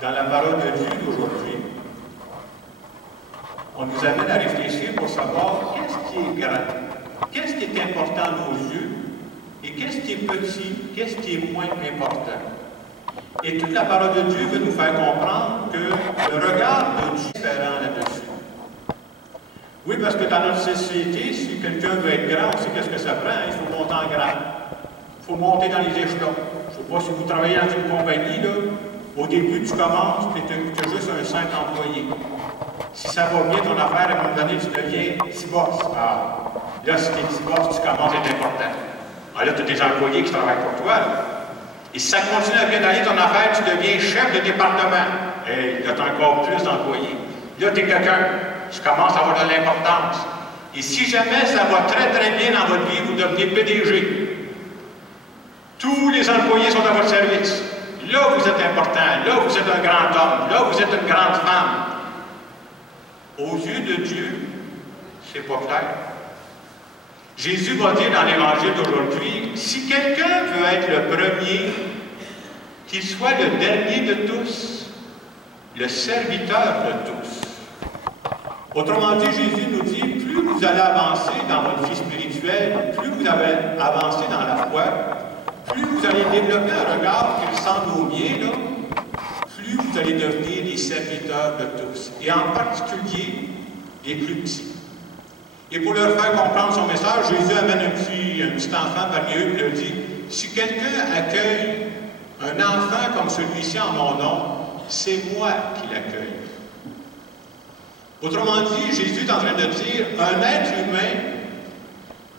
Dans la parole de Dieu d'aujourd'hui, on nous amène à réfléchir pour savoir qu'est-ce qui est grand, qu'est-ce qui est important à nos yeux, et qu'est-ce qui est petit, qu'est-ce qui est moins important. Et toute la parole de Dieu veut nous faire comprendre que le regard de Dieu est différent là-dessus. Oui, parce que dans notre société, si quelqu'un veut être grand, on sait qu'est-ce que ça prend, il faut monter en grade. Il faut monter dans les échelons. Je ne sais pas si vous travaillez dans une compagnie, là, au début, tu commences, tu es juste un simple employé. Si ça va bien ton affaire, à un moment donné, tu deviens petit boss. Ah, là, si tu es petit boss, tu commences à être important. Ah, là, tu as des employés qui travaillent pour toi. Là. Et si ça continue à bien aller ton affaire, tu deviens chef de département. Et là, tu as encore plus d'employés. Là, tu es quelqu'un. Tu commences à avoir de l'importance. Et si jamais ça va très, très bien dans votre vie, vous devenez PDG. Tous les employés sont à votre service. Là, vous êtes important. Là, vous êtes un grand homme. Là, vous êtes une grande femme. Aux yeux de Dieu, c'est pas clair. Jésus va dire dans l'Évangile d'aujourd'hui, si quelqu'un veut être le premier, qu'il soit le dernier de tous, le serviteur de tous. Autrement dit, Jésus nous dit, plus vous allez avancer dans votre vie spirituelle, plus vous allez avancer dans la foi, plus vous allez développer un regard qui ressemble au mien, là, plus vous allez devenir des serviteurs de tous, et en particulier des plus petits. Et pour leur faire comprendre son message, Jésus amène un petit enfant parmi eux et leur dit, si quelqu'un accueille un enfant comme celui-ci en mon nom, c'est moi qui l'accueille. Autrement dit, Jésus est en train de dire, un être humain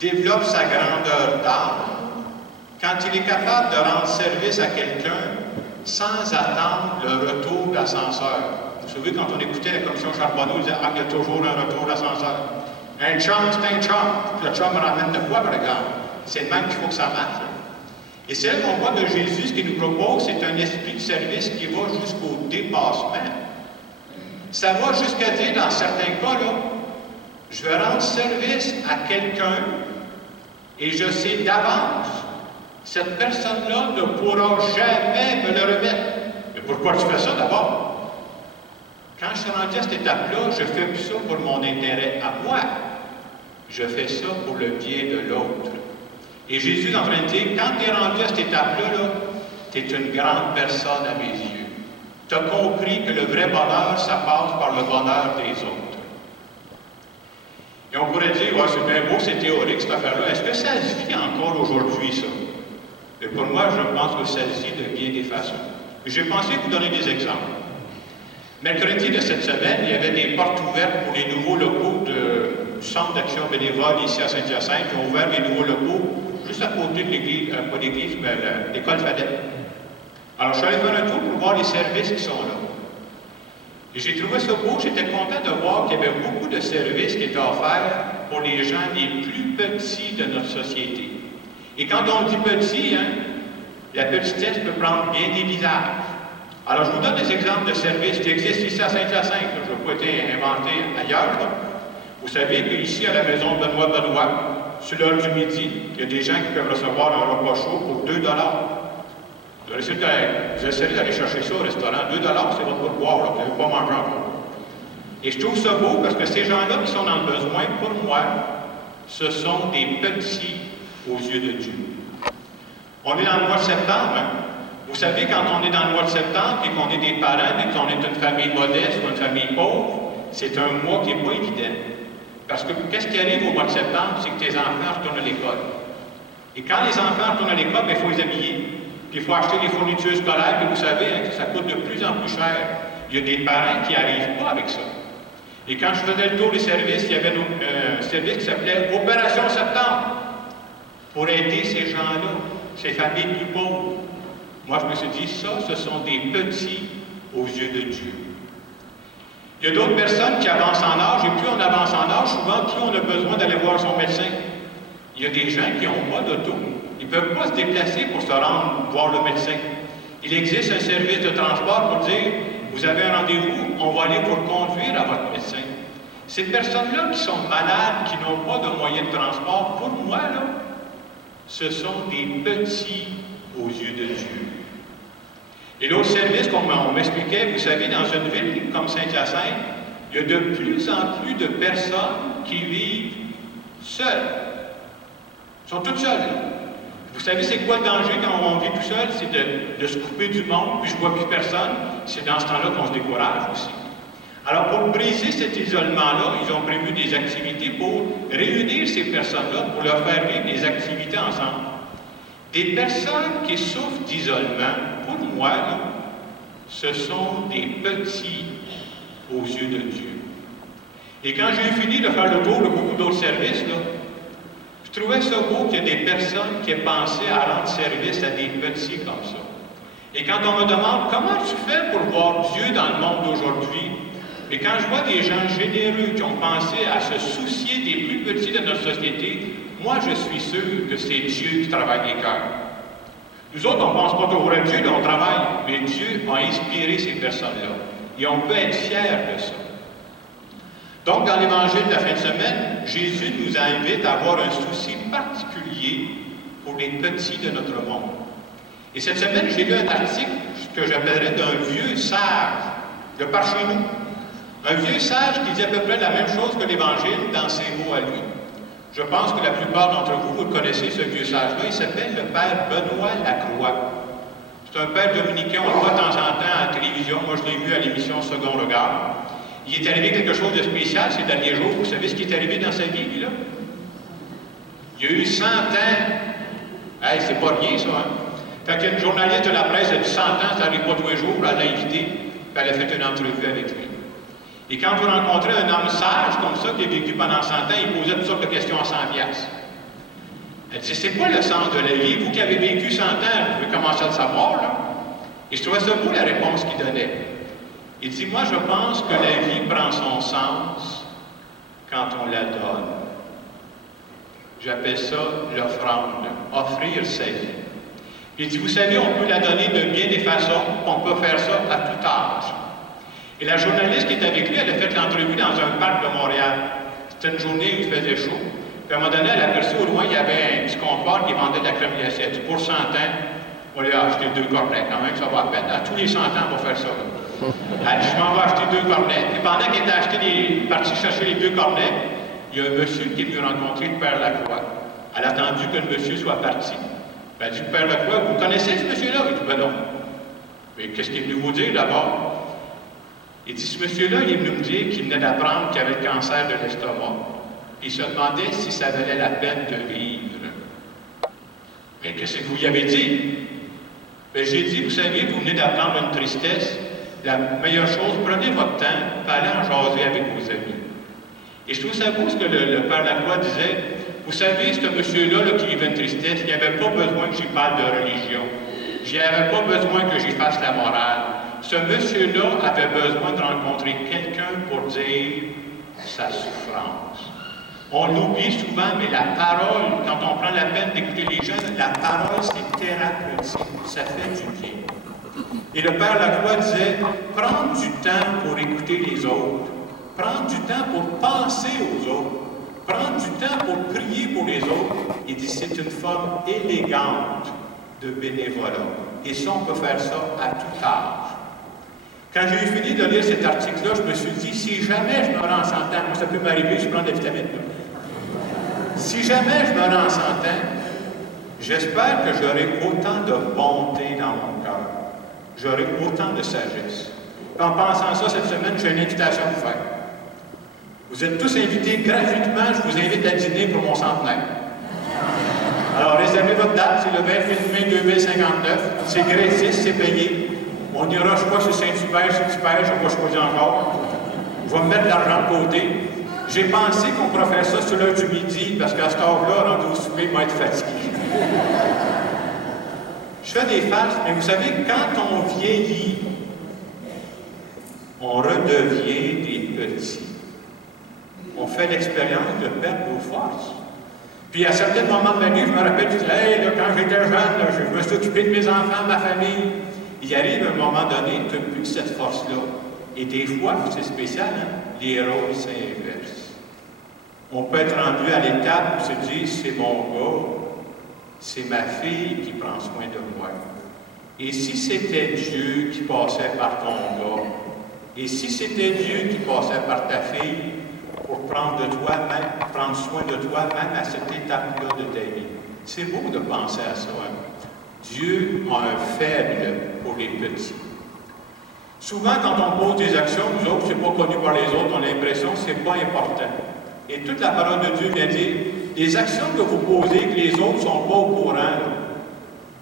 développe sa grandeur d'âme quand il est capable de rendre service à quelqu'un sans attendre le retour d'ascenseur. Vous savez, quand on écoutait la commission Charbonneau, il disait « Ah, il y a toujours un retour d'ascenseur. » Un chum, c'est un chum. Le chum ramène de quoi, par exemple? C'est le même qu'il faut que ça marche. Et c'est là qu'on voit de Jésus, ce qu'il nous propose, c'est un esprit de service qui va jusqu'au dépassement. Ça va jusqu'à dire, dans certains cas, là, je vais rendre service à quelqu'un et je sais d'avance, cette personne-là ne pourra jamais me le remettre. Mais pourquoi tu fais ça d'abord? Quand je suis rendu à cette étape-là, je ne fais plus ça pour mon intérêt à moi. Je fais ça pour le bien de l'autre. Et Jésus est en train de dire, quand tu es rendu à cette étape-là, tu es une grande personne à mes yeux. Tu as compris que le vrai bonheur, ça passe par le bonheur des autres. Et on pourrait dire, ouais, c'est bien beau, c'est théorique cette affaire-là. Est-ce que ça se vit encore aujourd'hui, ça? Et pour moi, je pense que ça se vit de bien des façons. J'ai pensé vous donner des exemples. Mercredi de cette semaine, il y avait des portes ouvertes pour les nouveaux locaux du Centre d'action bénévole ici à Saint-Hyacinthe. Ils ont ouvert les nouveaux locaux juste à côté de l'église, pas l'église, mais l'école Fadette. Alors, je suis allé faire un tour pour voir les services qui sont là. Et j'ai trouvé ça beau, j'étais content de voir qu'il y avait beaucoup de services qui étaient offerts pour les gens les plus petits de notre société. Et quand on dit petit, hein, la petitesse peut prendre bien des visages. Alors, je vous donne des exemples de services qui existent ici à Saint-Hyacinthe. Je n'ai pas été inventé ailleurs. Là. Vous savez qu'ici, à la maison de Benoît, sur l'heure du midi, il y a des gens qui peuvent recevoir un repas chaud pour 2 $. Vous essayez d'aller chercher ça au restaurant. 2 $, c'est votre pourboire, là, vous n'avez pas mangé encore. Et je trouve ça beau parce que ces gens-là qui sont dans le besoin, pour moi, ce sont des petits aux yeux de Dieu. On est dans le mois de septembre, hein? Vous savez, quand on est dans le mois de septembre et qu'on est des parents et qu'on est une famille modeste ou une famille pauvre, c'est un mois qui n'est pas évident. Parce que qu'est-ce qui arrive au mois de septembre? C'est que tes enfants retournent à l'école. Et quand les enfants retournent à l'école, il faut les habiller. Puis il faut acheter des fournitures scolaires, puis vous savez, hein, que ça coûte de plus en plus cher. Il y a des parents qui n'arrivent pas avec ça. Et quand je faisais le tour des services, il y avait un service qui s'appelait Opération Septembre, pour aider ces gens-là, ces familles plus pauvres. Moi, je me suis dit, ça, ce sont des petits aux yeux de Dieu. Il y a d'autres personnes qui avancent en âge, et plus on avance en âge, souvent, plus on a besoin d'aller voir son médecin. Il y a des gens qui n'ont pas d'auto. Ils ne peuvent pas se déplacer pour se rendre voir le médecin. Il existe un service de transport pour dire, vous avez un rendez-vous, on va aller vous conduire à votre médecin. Ces personnes-là qui sont malades, qui n'ont pas de moyens de transport, pour moi, là, ce sont des petits aux yeux de Dieu. Et l'autre service, comme on m'expliquait, vous savez, dans une ville comme Saint-Hyacinthe, il y a de plus en plus de personnes qui vivent seules. Ils sont toutes seules. Vous savez, c'est quoi le danger quand on vit tout seul? C'est de se couper du monde, puis je ne vois plus personne. C'est dans ce temps-là qu'on se décourage aussi. Alors, pour briser cet isolement-là, ils ont prévu des activités pour réunir ces personnes-là, pour leur faire vivre des activités ensemble. Des personnes qui souffrent d'isolement, pour moi, là, ce sont des petits aux yeux de Dieu. Et quand j'ai fini de faire le tour de beaucoup d'autres services, là, je trouvais ça beau qu'il y ait des personnes qui aient pensé à rendre service à des petits comme ça. Et quand on me demande comment tu fais pour voir Dieu dans le monde d'aujourd'hui, et quand je vois des gens généreux qui ont pensé à se soucier des plus petits de notre société, moi je suis sûr que c'est Dieu qui travaille les cœurs. Nous autres, on ne pense pas toujours à Dieu, là, on travaille, mais Dieu a inspiré ces personnes-là. Et on peut être fiers de ça. Donc, dans l'Évangile de la fin de semaine, Jésus nous invite à avoir un souci particulier pour les petits de notre monde. Et cette semaine, j'ai lu un article que j'appellerais d'un vieux sage, de par chez nous. Un vieux sage qui dit à peu près la même chose que l'Évangile dans ses mots à lui. Je pense que la plupart d'entre vous, vous le connaissez, ce vieux sage-là. Il s'appelle le Père Benoît Lacroix. C'est un père dominicain, on le voit de temps en temps à la télévision. Moi, je l'ai vu à l'émission Second Regard. Il est arrivé quelque chose de spécial ces derniers jours. Vous savez ce qui est arrivé dans sa vie, lui, là? Il y a eu 100 ans. Hey, c'est pas rien, ça, hein? Fait qu'il y a une journaliste de la presse, elle a dit 100 ans, ça n'arrive pas tous les jours, elle l'a invité, puis elle a fait une entrevue avec lui. Et quand vous rencontrez un homme sage comme ça, qui a vécu pendant 100 ans, il posait toutes sortes de questions à 100 piastres. Elle dit, c'est quoi le sens de la vie? Vous qui avez vécu 100 ans, vous pouvez commencer à le savoir, là. Et je trouvais ça beau, la réponse qu'il donnait. Il dit, moi, je pense que la vie prend son sens quand on la donne. J'appelle ça l'offrande, offrir sa vie. Puis il dit, vous savez, on peut la donner de bien des façons, on peut faire ça à tout âge. Et la journaliste qui est avec lui, elle a fait l'entrevue dans un parc de Montréal. C'était une journée où il faisait chaud. Puis à un moment donné, elle a aperçu au loin, il y avait un petit comptoir qui vendait de la crème glacée. Elle dit, pour 100 ans, on lui a acheté 2 cornets, quand même, ça va à peine. À tous les 100 ans, on va faire ça. Elle dit, je m'en vais acheter 2 cornets. Et pendant qu'elle était partie chercher les 2 cornets, il y a un monsieur qui est venu rencontrer le Père Lacroix. Elle a attendu que le monsieur soit parti. Elle a dit, le Père Lacroix, vous connaissez ce monsieur-là? Il dit, ben non. Mais qu'est-ce qu'il est venu vous dire d'abord? Il dit, ce monsieur-là, il est venu me dire qu'il venait d'apprendre qu'il avait le cancer de l'estomac. Il se demandait si ça valait la peine de vivre. Mais qu'est-ce que vous lui avez dit? Ben, j'ai dit, vous savez, vous venez d'apprendre une tristesse. La meilleure chose, prenez votre temps, allez en jaser avec vos amis. Et je trouve ça beau ce que le Père Lacroix disait. Vous savez, ce monsieur-là qui vivait une tristesse, il n'avait pas besoin que j'y parle de religion. Il n'avait pas besoin que j'y fasse la morale. Ce monsieur-là avait besoin de rencontrer quelqu'un pour dire sa souffrance. On l'oublie souvent, mais la parole, quand on prend la peine d'écouter les jeunes, la parole, c'est thérapeutique, ça fait du bien. Et le Père Lacroix disait, prendre du temps pour écouter les autres, prendre du temps pour penser aux autres, prendre du temps pour prier pour les autres, il dit, c'est une forme élégante de bénévolat. Et ça, on peut faire ça à tout âge. Quand j'ai eu fini de lire cet article-là, je me suis dit, si jamais je me rends en santé, moi ça peut m'arriver, je prends des vitamines. Si jamais je me rends en santé, j'espère que j'aurai autant de bonté dans mon cœur. J'aurai autant de sagesse. En pensant ça, cette semaine, j'ai une invitation à vous faire. Vous êtes tous invités gratuitement, je vous invite à dîner pour mon centenaire. Alors, réservez votre date, c'est le 28 mai 2059. C'est gratis, c'est payé. On ira, je crois, sur Saint-Hubert, je ne sais pas choisir encore. Je vais me mettre l'argent de côté. J'ai pensé qu'on pourrait faire ça sur l'heure du midi, parce qu'à cette heure-là, rendu au souper, il va être fatigué. Je fais des farces, mais vous savez, quand on vieillit, on redevient des petits. On fait l'expérience de perdre nos forces. Puis à certains moments de ma vie, je me rappelle, je disais, hey, là, quand j'étais jeune, là, je me suis occupé de mes enfants, de ma famille. Il arrive un moment donné, tu n'as plus de cette force-là. Et des fois, c'est spécial, hein, les rôles s'inversent. On peut être rendu à l'étape où se dit, c'est mon gars, c'est ma fille qui prend soin de moi. Et si c'était Dieu qui passait par ton gars, et si c'était Dieu qui passait par ta fille pour prendre soin de toi, même à cette étape-là de ta vie. C'est beau de penser à ça. Hein? Dieu a un faible pour les petits. Souvent, quand on pose des actions, nous autres, c'est pas connu par les autres, on a l'impression que c'est pas important. Et toute la parole de Dieu vient dire, les actions que vous posez, que les autres ne sont pas au courant, là,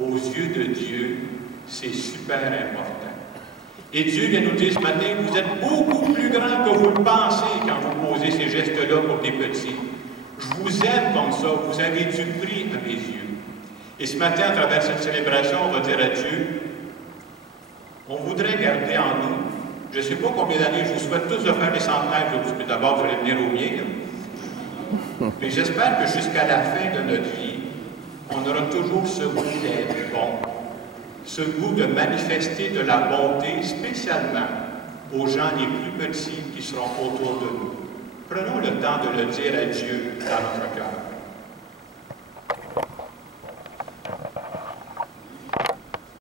aux yeux de Dieu, c'est super important. Et Dieu vient nous dire ce matin, vous êtes beaucoup plus grand que vous le pensez quand vous posez ces gestes-là pour des petits. Je vous aime comme ça, vous avez du prix à mes yeux. Et ce matin, à travers cette célébration, on va dire à Dieu, on voudrait garder en nous, je ne sais pas combien d'années, je vous souhaite tous de faire des centenaires, mais d'abord vous allez venir au mien. Mais j'espère que jusqu'à la fin de notre vie, on aura toujours ce goût d'être bon, ce goût de manifester de la bonté, spécialement aux gens les plus petits qui seront autour de nous. Prenons le temps de le dire à Dieu dans notre cœur.